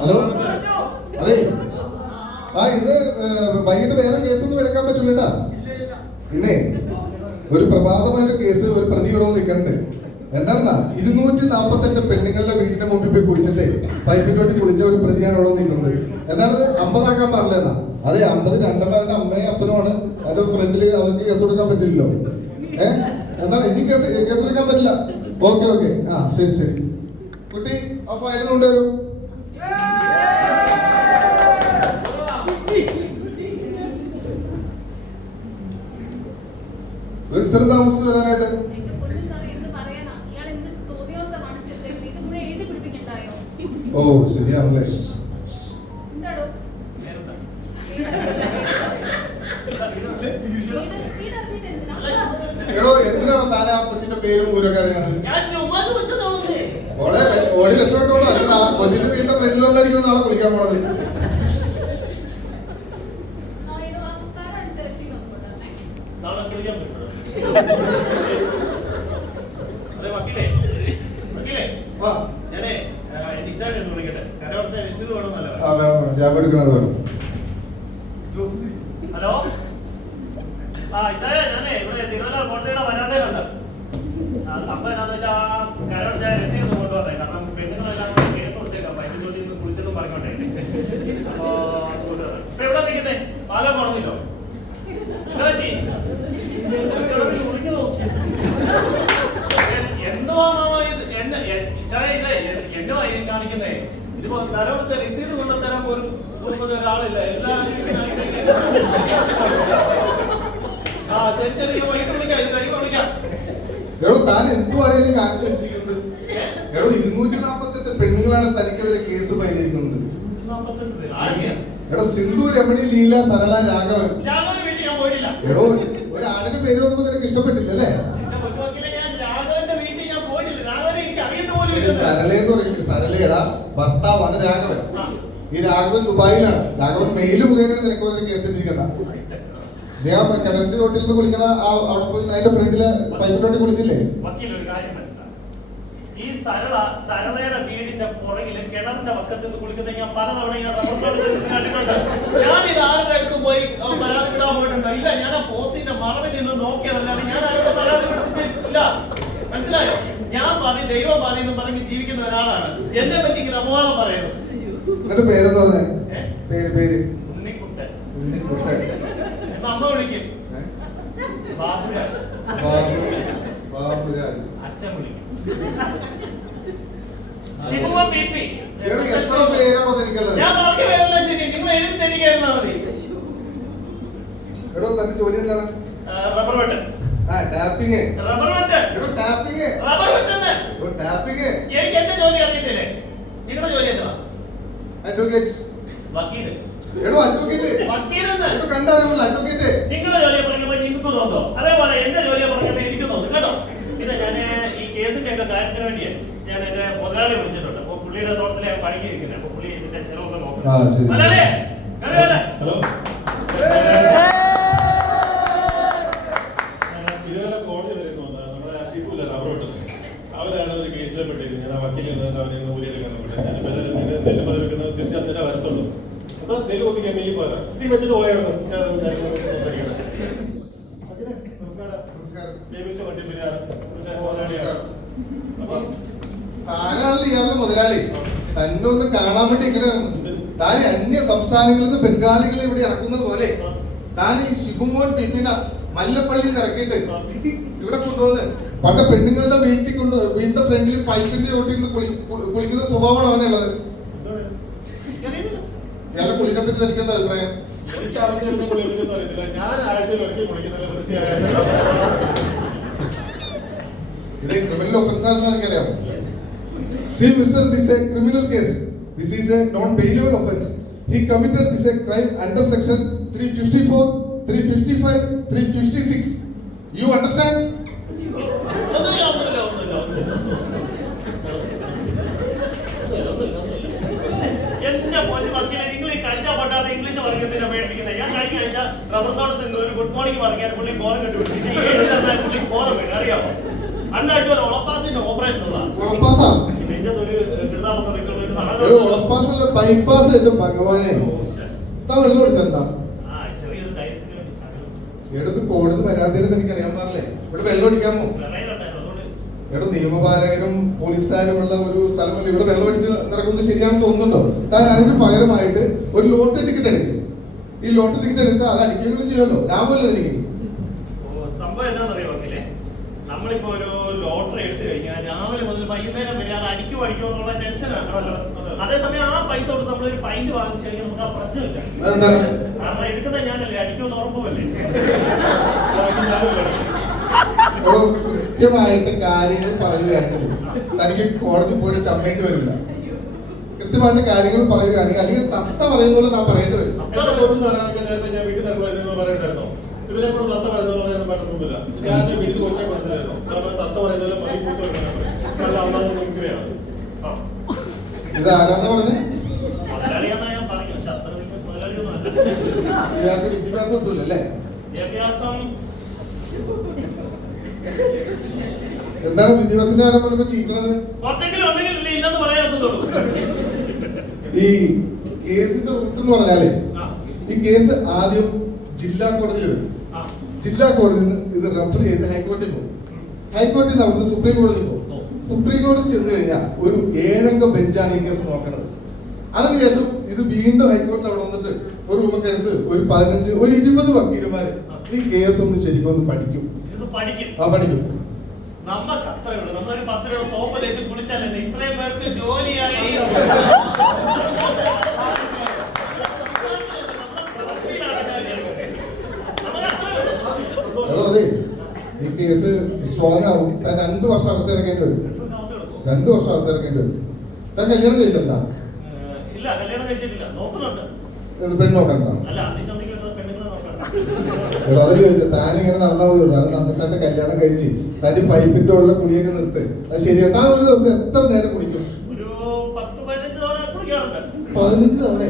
Hello, അതെ ഇന്ന് വൈകിട്ട് വേറെ കേസൊന്നും എടുക്കാൻ പറ്റൂലട്ടാ. ഇന്നേ ഒരു പ്രഭാതമായൊരു കേസ്, ഒരു പ്രതി ഇവിടെ നിൽക്കണ്ട്. എന്താണെന്നാ 248 പെണ്ണുങ്ങളുടെ വീടിന്റെ മുമ്പിൽ പോയി കുളിച്ചിട്ടേ പൈപ്പിന്റെ വേണ്ടി കുളിച്ച ഒരു പ്രതിയാണ് ഇവിടെ നിൽക്കുന്നത്. എന്താണ് 50 ആക്കാൻ പറഞ്ഞതെന്നാ? അതെ, 50 രണ്ടെണ്ണം അവന്റെ അമ്മയും അപ്പനുമാണ്. അവരുടെ ഫ്രണ്ടില് അവർക്ക് കേസ് കൊടുക്കാൻ പറ്റില്ലല്ലോ. എന്താണ് ഇനി കേസ് എടുക്കാൻ പറ്റില്ല? ഓക്കെ ആ ശരി. കുട്ടി ആ ഫയൽ കൊണ്ടുവരും. ഇത്ര താമസം വരാനായിട്ട് ഓ ശരിയാണല്ലേ. എടോ എന്തിനാണോ താൻ ആ കൊച്ചിന്റെ പേരും ഊരൊക്കെ അറിയണത്? ഓളെ ഓടി രക്ഷപ്പെട്ടോളൂ, അല്ലെങ്കിൽ ആ കൊച്ചിന്റെ വീടിന്റെ ഫ്രണ്ടിൽ വന്നായിരിക്കും നാളെ കുളിക്കാൻ പോണത്. ജാമ്യം എടുക്കണത് വേണം. ഹലോ, ഞാനേ ഇവിടെ തിരുവല്ല കോടതിയുടെ വരാന്തയിലുണ്ട്. സംഭവം എന്താണെന്ന് വെച്ചാൽ കരയോട് ഞാൻ രസീത് ഒന്ന് കൊണ്ടുവന്നേ. കാരണം പെണ്ണുങ്ങളെല്ലാം കേസ് കൊടുത്തേക്കാം, പൈസ ജോലി കുളിച്ചെന്നും പറഞ്ഞോണ്ടേ. അപ്പോ ഇപ്പൊ എവിടെ നിൽക്കുന്നേ? പാലം കൊടന്നില്ലോ? എന്തുവാ മാമ ഇത്? എന്നോ കാണിക്കുന്നേ? ഇതിപ്പോ കരോടത്തെ രസീത് കൊണ്ടുതരാൻ പോലും ഒരാളില്ല. എല്ലാവരും ശരി ഞാൻ വൈകിട്ട് വിളിക്കാം. ഇത് കഴിയുമ്പോ വിളിക്കാം. എടോ താൻ എന്തുവാണേലും കാണിച്ചു വെച്ചിരിക്കുന്നത്? എടോ 248 പെണ്ണുങ്ങളാണ് തനിക്കെതിരെ കേസ് ഫയലിരിക്കുന്നത്. എടോ സിന്ധു, രമണി, ലീല, സരള, രാഘവൻ. എടോ ഒരാളിന്റെ പേര് വന്നപ്പോ നിനക്ക് ഇഷ്ടപ്പെട്ടില്ല അല്ലേ? സരളയെന്ന് പറയുന്നത് സരളയുടെ ഭർത്താവാണ് രാഘവൻ. ഈ രാഘവൻ ദുബായിലാണ്. രാഘവൻ മെയിൽ മുഖേന നിനക്ക് കേസ് ഇട്ടിരിക്കുന്ന. ഞാൻ കിണറിന്റെ ചോട്ടിൽ നിന്ന് കുളിക്കണ അവിടെ പോയി അതിന്റെ ഫ്രണ്ടില് പൈപ്പിന്റെ ചോട്ടി കുളിച്ചില്ലേ? ഈ സരളയുടെ വീടിന്റെ പുറകില് കിണറിന്റെ പക്കത്ത് നിന്ന് കുളിക്കുന്ന ഞാൻ പലതവണ കണ്ടിട്ടുണ്ട്. ഞാൻ ഇത് ആരുടെ അടുത്തും പോയി പരാതി വിടാൻ പോയിട്ടുണ്ടോ? ഇല്ല, ഞാൻ ആ പോസ്റ്റിന്റെ മറവിൽ നിന്ന് നോക്കിയതല്ലാതെ ഞാൻ ആരോട് പരാതി വിട്ടിട്ടില്ല. മനസ്സിലായോ? ഞാൻ പാതി ദൈവം പാതി എന്ന് പറഞ്ഞ് ജീവിക്കുന്ന ഒരാളാണ്. എന്നെ പറ്റി ഇങ്ങനെ അപവാദം പറയുന്നു. എന്റെ പേരെന്ന് പറഞ്ഞേ? പേര് ഉണ്ണിക്കുട്ടൻ. അമ്മ വിളിക്കും ബാബുരാജ്. അച്ഛൻ വിളിക്കും ഷിബുവ ബിപി. എത്ര പേരാണോ എനിക്കുള്ളത്? ഞാൻ പറഞ്ഞ പേരല്ല ശരി, നിങ്ങൾ എഴുതി തെളിയിക്കായിരുന്നാ മതി. എടോ തന്റെ ജോലി എന്താണ്? റബ്ബർ വെട്ട്. ടാപ്പിംഗ്. റബ്ബർ വെട്ട്. ടാപ്പിംഗ്. റബ്ബർ വെട്ടുന്നത്. ടാപ്പിംഗ്. എനിക്ക് എന്റെ ജോലി അറിയത്തില്ലേ? നിങ്ങളുടെ ജോലി എന്തുവാ? അഡ്വക്കേറ്റ്. വക്കീല്. എടോ അഡ്വക്കേറ്റ്. വക്കീലെന്ന് കണ്ടറിയാമല്ലോ അഡ്വക്കേറ്റ്. നിങ്ങളുടെ ജോലിയെ പറയുമ്പോ നിങ്ങൾക്ക് തോന്നോ? അതേപോലെ എന്റെ ജോലിയെ പറയുമ്പോ എനിക്ക് തോന്നും കേട്ടോ. പിന്നെ ഞാൻ ഈ കേസിന്റെ ഒക്കെ കാര്യത്തിന് വേണ്ടിയേ ഞാൻ എന്റെ മുതലാളി വിളിച്ചിട്ടുണ്ട്. അപ്പൊ പുള്ളിയുടെ തോട്ടത്തിലെ പണിക്ക് നിൽക്കുന്നത്. അപ്പൊ പുള്ളി എന്റെ ചെലവൊക്കെ നോക്കും. മുതലാളിയെ ഹലോ, തിരുവല്ല കോടതി വരെ നമ്മുടെ ഷിബുല്ല റബ്ബർ വെട്ടുന്നത്. അവരാണ് ഒരു കേസിലെ പെട്ടിരിക്കുന്നത്. ഞാൻ ആ വക്കീലിൽ നിന്ന് അവനെ ഊരിയെടുക്കാൻ നോക്കട്ടെ. ഞാനിപ്പോ നെല്ല് പതിവെക്കുന്നത് തിരിച്ചറിഞ്ഞിട്ട് വരത്തുള്ളൂ. അപ്പൊ നെല്ല് ഒന്നിക്കാൻ നെല്ലി പോരാ നീ വെച്ചിട്ട് പോയായിരുന്നു. താനാണല്ലോ ഇയാളുടെ മുതലാളി. തന്നെ ഒന്ന് കാണാൻ വേണ്ടി ഇങ്ങനെ താൻ അന്യ സംസ്ഥാനങ്ങളിൽ നിന്ന് ബംഗാളികളെ ഇവിടെ ഇറക്കുന്നത് പോലെ താൻ ഈ ഷിബുമോൻ പിപ്പിന മല്ലപ്പള്ളി ഇറക്കിയിട്ട് ഇവിടെ കൊണ്ടുവന്ന് പണ്ട് പെണ്ണുങ്ങളുടെ വീടിന്റെ ഫ്രണ്ടിൽ പൈപ്പിന്റെ ചോട്ടിൽ നിന്ന് കുളിക്കുന്ന സ്വഭാവമാണ് അവനുള്ളത്. ഇയാളെ കുളിനെ പറ്റി എനിക്ക് എന്താ അഭിപ്രായം? എനിക്ക് അവരുടെ കുളിപ്പിക്കൊന്നും അറിയത്തില്ല. ഞാൻ ആഴ്ചയിൽ ഒരിക്കൽ കുളിക്കുന്നില്ല. വൃത്തിയായ ഇത് ക്രിമിനൽ ഒഫൻസ് ആണെന്ന് എനിക്കറിയാം. See, Mr. This is a criminal case. This is a non-bailable offence. He committed this a crime under section 354, 355, 356. You understand? എന്റെ പൊന്നു വക്കീലെ, നിങ്ങൾ ഈ കഴിച്ചാൽ പൊട്ടാത്ത ഇംഗ്ലീഷ് പറഞ്ഞതിനെ പേടിപ്പിക്കുന്നത്. ഞാൻ കഴിഞ്ഞ ആഴ്ച റബ്ബർ തോട്ടത്തിൽ നിന്ന് ഒരു ഗുഡ് മോർണിംഗ് പറഞ്ഞാൽ പുള്ളി ബോധം കണ്ടുപിടിച്ചിട്ട് പുള്ളി ബോധം വീണ് അറിയാമോ? അടുത്തായിട്ട് ഒരു ഒളപ്പാസിന്റെ ഓപ്പറേഷൻ ഉള്ളതാണ്. ഒളപ്പാസാ? നെഞ്ചത്തൊരു ചെറുതാമൊക്കെ വെച്ചുള്ള ഒരു ഇവിടെ ഉളപ്പാസല്ല ബൈപ്പാസ് എന്റെ ഭഗവാനെ. താ വെള്ളം കുടിച്ചെന്താ ചെറിയൊരു ധൈര്യത്തിന് വേണ്ടി ശകലം എടുത്ത് കോടതി വരാതിരുന്ന് എനിക്ക് അറിയാൻ പാടില്ലേ. ഇവിടെ വെള്ളം അടിക്കാമോ? വിറയലുണ്ടായിരുന്നു, അതുകൊണ്ട് ഇവിടെ നിയമപാലകരും പോലീസുകാരുമുള്ള ഒരു സ്ഥലമല്ല. ഇവിടെ വെള്ളം അടിച്ച് നടക്കുന്നത് ശരിയാണെന്ന് തോന്നുന്നുണ്ടോ? താൻ അതിന് പകരമായിട്ട് ഒരു ലോട്ടറി ടിക്കറ്റ് എടുക്കും. ഈ ലോട്ടറി ടിക്കറ്റ് എടുത്ത് അത് അടിക്കുകയും ചെയ്യുമല്ലോ, ലാഭമല്ലേ എനിക്ക്? സംഭവം എന്താണെന്നറിയോ വക്കീലെ, നമ്മളിപ്പോ ഒരു ലോട്ടറി എടുത്തു കഴിഞ്ഞാൽ രാവിലെ മുതൽ വൈകുന്നേരം വരെ അത് അടിക്കുമോ എന്നുള്ള ടെൻഷനാണ്. അതേസമയം ആ പൈസ കൊടുത്ത് നമ്മളൊരു പൈന്റ് വാങ്ങിച്ചു കഴിഞ്ഞാൽ നമുക്ക് ആ പ്രശ്നമില്ല. അതെന്താണ്? കാരണം എടുക്കുന്നത് ഞാനല്ലേ, അടിക്കുമെന്ന് ഉറപ്പുമല്ലേ. ഇവിടെ കൃത്യമായിട്ട് കാര്യങ്ങൾ പറയുകയാണെങ്കിൽ തനിക്ക് കോടതി പോയിട്ട് ചമ്മേണ്ടി വരില്ല. കൃത്യമായിട്ട് കാര്യങ്ങൾ പറയുകയാണെങ്കിൽ അല്ലെങ്കിൽ തത്ത പറയുന്ന പോലെ താൻ പറയേണ്ടി വരും. എന്റെ പൊന്നു സാറാണെങ്കിൽ നേരത്തെ ഞാൻ വീട്ടിൽ തരുമായിരുന്നു പറയണ്ടായിരുന്നോ? ഇവരെ കൂടെ തത്ത പറയുന്നത് പറയാൻ പറ്റുന്നില്ല. ഞാൻ എന്റെ വീട്ടിൽ കൊച്ചിനെ കൊടുത്തില്ലായിരുന്നു. തത്ത പറയുന്നതിലും മണി പൂച്ച നല്ല അന്നാന്ന് നോക്കുകയാണ്. ഇത് ആരാന്ന് പറഞ്ഞത്? മുതലാളിയാന്നാ ഞാൻ പറഞ്ഞു, പക്ഷെ അത്ര വലിയ മുതലാളിയൊന്നും അല്ല. ഇയാൾക്ക് വിദ്യാഭ്യാസം കിട്ടൂല അല്ലേ? വിദ്യാഭ്യാസം എന്താണ് വിദ്യാഭ്യാസത്തിന്റെ കാര്യം പറഞ്ഞപ്പോ ചീറ്റണത്? കുറച്ചെങ്കിലും ഉണ്ടെങ്കിൽ ഇല്ലെന്ന് പറയാൻ പറ്റത്തുള്ളൂ. ഈ കേസിന്റെ റൂട്ട് എന്ന് പറഞ്ഞാലേ, ഈ കേസ് ആദ്യം ജില്ലാ കോടതിയിൽ വരും. ജില്ലാ കോടതിയിൽ നിന്ന് ഇത് റെഫർ ചെയ്ത് ഹൈക്കോടതിയിൽ പോകും. ഹൈക്കോടതിയിൽ നിന്ന് അവിടുന്ന് സുപ്രീം കോടതിയിൽ പോകും. സുപ്രീം കോടതി ചെന്ന് കഴിഞ്ഞാൽ ഒരു 7 അംഗ ബെഞ്ചാണ് ഈ കേസ് നോക്കുന്നത്. അതിനുശേഷം ഇത് വീണ്ടും ഹൈക്കോടതി അവിടെ വന്നിട്ട് ഒരു റൂമൊക്കെ എടുത്ത് ഒരു 15 ഒരു 20 വക്കീലന്മാര് ഈ കേസ് ഒന്ന് ശരിക്കും ഒന്ന് പഠിക്കും. പഠിക്കും. നമുക്ക് അത്രയുള്ളൂ. നമ്മളൊരു 10 രൂപ സോപ്പ് തേച്ച് കുളിച്ചാലല്ലേ ഇത്രയും പേർക്ക് ജോലിയായി. അതെ, ഈ കേസ് സ്ട്രോങ് ആവും. താൻ 2 വർഷം അകത്ത് ഇറക്കേണ്ടി വരും. 2 വർഷം അകത്ത് ഇറക്കേണ്ടി വരും. താൻ കല്യാണം കഴിച്ചിട്ടുണ്ടാ? ഇല്ല, കല്യാണം കഴിച്ചിട്ടില്ല. നോക്കുന്നുണ്ട്. പെണ്ണ് നോക്കണ്ട? അല്ല, അതിച്ചന്തിക്കുള്ള പെണ്ണുങ്ങളെ നോക്കണ്ട. അത് ചോദിച്ചു താനിങ്ങനെ നടന്നാൽ മതി. താൻ നന്ദസായിട്ട് കല്യാണം കഴിച്ച് തന്റെ പൈപ്പിന്റെ ഉള്ള കുടിയൊക്കെ നിർത്ത്. അത് ശരിയാണ്. താൻ ഒരു ദിവസം എത്ര നേരം കുടിക്കും? ഒരു 10-15 തവണ കുളിക്കാറുണ്ട്. 15 തവണ?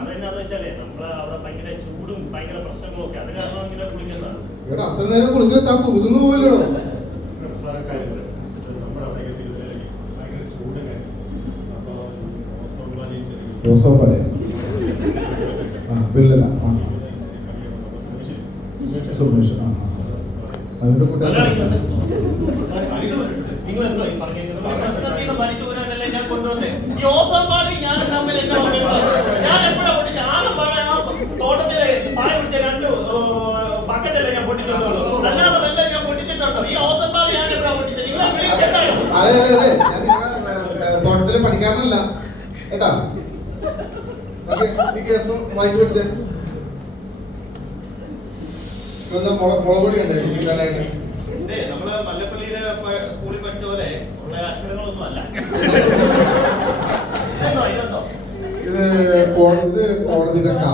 അതെന്നാന്ന് വെച്ചാലേ നമ്മള് അവിടെ ഭയങ്കര ചൂടും ഭയങ്കര പ്രശ്നങ്ങളും ഒക്കെ, അത് കാരണം ഇങ്ങനെ കുളിക്കുന്നതാണ്. ഇവിടെ അത്ര നേരം കുളിച്ചാൽ താൻ കുതിർന്നു പോയില്ലോ. സാറെ കാര്യം പറയാം. നമ്മുടെ അവിടെയൊക്കെ തിരുവല്ലയിൽ ഭയങ്കര ചൂട് കാര്യം. അപ്പൊ റോസോപ്പാടെ വില്ലല സുമേഷ് അവരുടെ കൂടെ നിങ്ങൾ എന്തോ ഈ പറഞ്ഞേക്കുന്നത്? പ്രശ്നത്തിന് വലിച്ചു പോരാനല്ലേ ഞാൻ കൊണ്ടുവന്നേ. ഈ ഓസമ്പാടി ഞാൻ തമ്മിൽ എന്നാ ഞാൻ എപ്പോഴാ പൊട്ടിച്ച? ആലമ്പാടെ ആ തോട്ടത്തിലെ പായ പിടിച്ച 2 ബക്കറ്റല്ലേ ഞാൻ പൊട്ടിച്ചിട്ടുള്ളൂ. അല്ലാതെ വല്ല ഞാൻ പൊട്ടിച്ചിട്ടുണ്ടോ? ഈ ഓസമ്പാടി ഞാൻ എപ്പോഴാ പൊട്ടിച്ചത്? നിങ്ങൾ വിളിക്കണ്ടായോ? അതെ അതെ അതെ, ഞാൻ തോട്ടത്തിലെ പഠിക്കാറില്ല കേട്ടാ. ഈ കേസ് വായിച്ചു പഠിച്ചേ. മുളക് പൊടി ഉണ്ട് ചിക്കാനായിട്ട്. നമ്മള് മല്ലപ്പള്ളിയിലെ സ്കൂളിൽ പഠിച്ച പോലെ ഉള്ള അക്ഷരങ്ങളൊന്നും അല്ല. ഇത് കോടതിയുടെ കാ,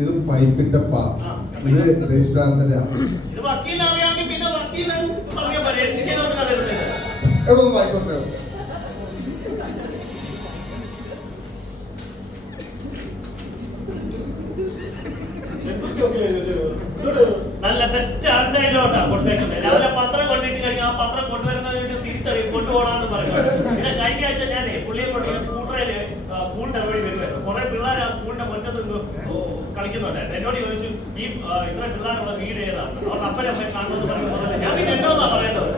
ഇത് പൈപ്പിന്റെ പാ, ഇത് രജിസ്ട്രാറിന്റെ രാ. ഇത് വക്കീലിനെ അറിയാമെങ്കിൽ പിന്നെ വക്കീലിനെ പറഞ്ഞാൽ പറയാം. എനിക്കൊന്നും കഥയില്ല. എവിടെ ഒന്ന് വായിച്ചോട്ടെ? നല്ല ബെസ്റ്റ് അണ്ടയിലോട്ടാ കൊടുത്തേക്കുന്നത്. രാവിലെ പത്രം കൊണ്ടിട്ട് കഴിഞ്ഞാൽ ആ പത്രം കൊണ്ടുവരുന്നതിന് തിരിച്ചറിയും കൊണ്ടുപോകണമെന്ന് പറയുന്നത്. പിന്നെ കഴിഞ്ഞ ആഴ്ച ഞാനേ പുള്ളിയെ കൊണ്ട് സ്കൂട്ടറിൽ സ്കൂളിന്റെ വഴി വരുമായിരുന്നു. കുറെ പിള്ളേർ ആ സ്കൂളിന്റെ മുറ്റത്ത് കളിക്കുന്നുണ്ടായിരുന്നു. എന്നോട് ചോദിച്ചു ഈ ഇത്ര പിള്ളേരുള്ള വീട് ഏതാണ്, അവരുടെ അപ്പനെ അമ്മയെ കാണുന്നത് പറയുന്നത്. ഞാൻ പിന്നെ എന്നോന്നാ പറയേണ്ടത്?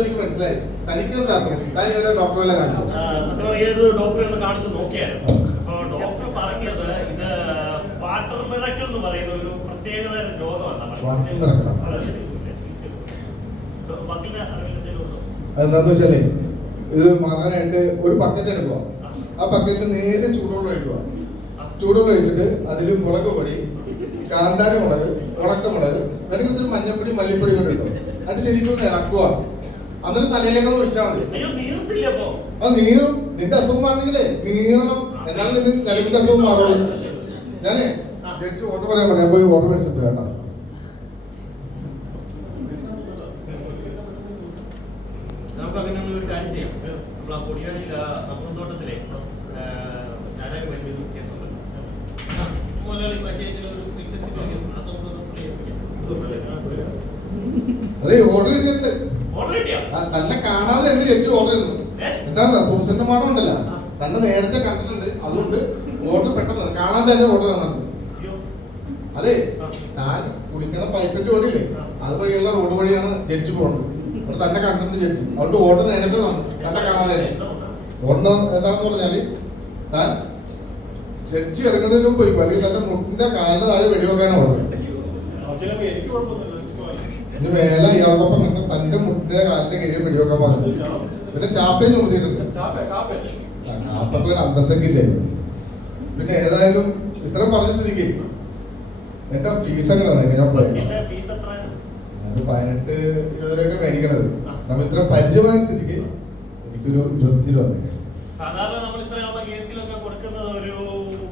എനിക്ക് മനസ്സിലായി. തനിക്ക് ഡോക്ടറെ കാണിച്ചു. സത്യം ഏത് ഡോക്ടറെ ഒന്ന് കാണിച്ചു നോക്കിയായിരുന്നു. അപ്പൊ ഡോക്ടർ പറഞ്ഞത് ഇത് വാട്ടർ മിറക്കിൾ എന്ന് പറയുന്ന ഒരു പ്രത്യേകതരം രോഗമാണ്. അതെന്താന്ന് വെച്ചാലേ, ഇത് മാറാനായിട്ട് ഒരു ബക്കറ്റ് എടുക്കുക. ആ ബക്കറ്റിൽ നേരെ ചൂടുവെള്ളം ഒഴിക്കുക. ചൂടുവെള്ളം ഒഴിച്ചിട്ട് അതിൽ മുളക് പൊടി, കാന്താരി മുളക്, ഉണക്കമുളക്, അല്ലെങ്കിൽ ഇത്തിരി മഞ്ഞപ്പൊടി മല്ലിപ്പൊടി കൊണ്ട് ഇട്ടു. അത് ശരിക്കും ഇളക്കുക. എന്നിട്ട് തലയിലേക്കൊന്ന് ഒഴിച്ചാൽ മതി. അത് നീറും. നിന്റെ അസുഖം മാറണമെങ്കിലേ നീറണം. എന്നാലും നിന്റെ നിലവിന്റെ അസുഖം മാറുള്ളൂ. ഞാനേ ഓർഡർ പറയാൻ പറയാം. പോയി ഓർഡർ മേടിച്ചിട്ട് കേട്ടോ. നമുക്ക് അങ്ങനെ ഒരു കാര്യം ചെയ്യാം. നമ്മൾ ആ പൊടിയാണിയിൽ തോട്ടത്തിലെ ചാരായം വലിയൊരു കേസുണ്ട്. മുതലാളി പഞ്ചായത്തിലെ ഒരു അതെ ഓർഡർ കിട്ടിയിട്ടുണ്ട്. ഓർഡർ കിട്ടിയോ? തന്നെ കാണാതെ എന്നെ ചേച്ചി ഓർഡർ ചെയ്യുന്നു. എന്താണ് സൂസന്റെ മാഡം ഉണ്ടല്ലോ, തന്നെ നേരത്തെ കണ്ടിട്ടുണ്ട്, അതുകൊണ്ട് ഓർഡർ പെട്ടെന്ന് കാണാൻ തന്നെ ഓർഡർ തന്നിട്ടുണ്ട്. അയ്യോ. അതെ, താൻ കുടിക്കുന്ന പൈപ്പിന്റെ വഴിയില്ലേ, അത് വഴിയുള്ള റോഡ് വഴിയാണ് ജഡ്ജി പോകുന്നത്. അപ്പോൾ തന്നെ കണ്ടിട്ടുണ്ട് ജഡ്ജി, അതുകൊണ്ട് ഓർഡർ നേരത്തെ തന്നു, തന്നെ കാണാതെ. ഓർഡർ എന്താണെന്ന് പറഞ്ഞാല് താൻ ജഡ്ജി ഇറങ്ങുന്നതിന് മുമ്പ് അല്ലെങ്കിൽ തന്റെ മുട്ടിന്റെ കാലിന്റെ താഴെ വെടിവെക്കാനാണ് ഓർഡർ. വക്കീലപ്പ എനിക്ക് കുഴപ്പമൊന്നുമില്ല, എനിക്ക് പോകാം. ഇനി മേലെ ഇയാളോടൊപ്പം നിങ്ങൾ തന്റെ മുട്ടിന്റെ കാലിന്റെ കീഴിൽ വെടിവെക്കാൻ പറഞ്ഞു. പിന്നെ ചാപ്പയും ചുമത്തിയിട്ടുണ്ട്. കാപ്പേ അപ്പൊക്കെ ഒരു അന്തസ്സെങ്കില്ലേ. പിന്നെ ഏതായാലും ഇത്രയും പറഞ്ഞ സ്ഥിതിക്ക് എന്റെ ഫീസൊക്കെയാണ് ഞാൻ പോയത്. എന്റെ ഫീസ് എത്രയാണ്? ഞാൻ 18-20 രൂപയൊക്കെ മേടിക്കണത്. നമ്മൾ ഇത്ര പരിചയമായ സ്ഥിതിക്ക് എനിക്കൊരു 25 രൂപ വന്നേക്കാം. സാധാരണ നമ്മൾ ഇത്രയുള്ള കേസിലൊക്കെ കൊടുക്കുന്നത് ഒരു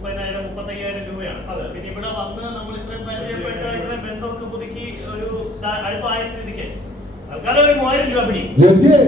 30,000-35,000 രൂപയാണ്. അതെ. പിന്നെ ഇവിടെ വന്ന് നമ്മൾ ഇത്രയും പരിചയപ്പെട്ട് ഇത്രയും ബന്ധമൊക്കെ പുതുക്കി ഒരു അടുപ്പായ സ്ഥിതിക്ക് തൽക്കാലം ഒരു 3000 രൂപ പിടി. ജഡ്ജിയെ